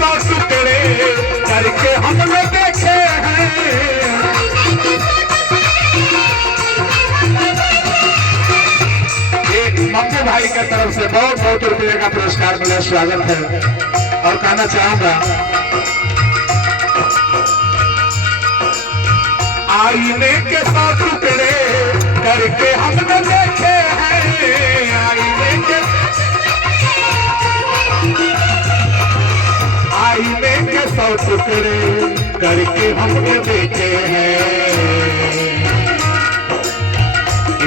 100 टुकड़े करके हमने देखे हैं। मम्मी भाई की तरफ से बहुत बहुत रुपये का पुरस्कार मिला, स्वागत है। और कहना चाहूंगा आईने के 100 टुकड़े करके हमने देखे हैं। आईने के 100 टुकड़े करके हमने देखे हैं।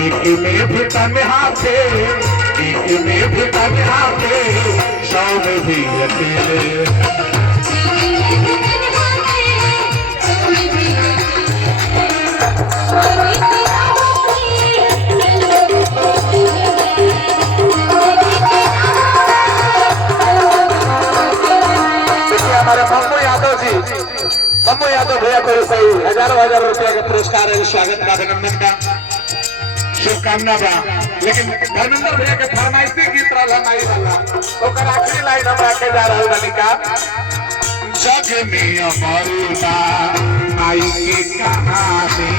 एक में भी तन्हा थे, एक में भी तन्हा थे, 100 में भी अकेले। हमारे मम्मू यादव भैया को सही हजारों रुपया का पुरस्कार है, स्वागत का अभिनंदन का शुभकामना बा। लेकिन धर्मेंद्र भैया के फरमाइशी गीत रहा माई वाला, ओकर आखिरी लाइन हम रखे जा रहा बानी का जग में अमरुदा माई की कहानी।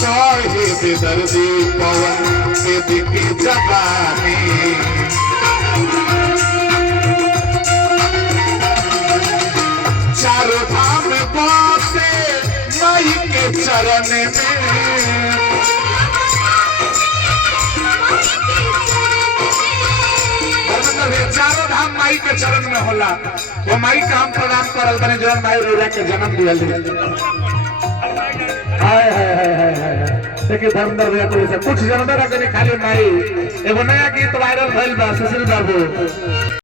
चाहे बेदर्दी पवन के दिखी जवानी। चारों धाम बसे माई के चरण में। चारों धाम माई के चरण में होला, वो माई का हम प्रणाम करल बने जो माई रोजा के जन्म दिया। देखिए धर्मेंद्र भैया को कुछ जनता खाली माई एगो नया गीत वायरल भइल बा सुशील बाबू।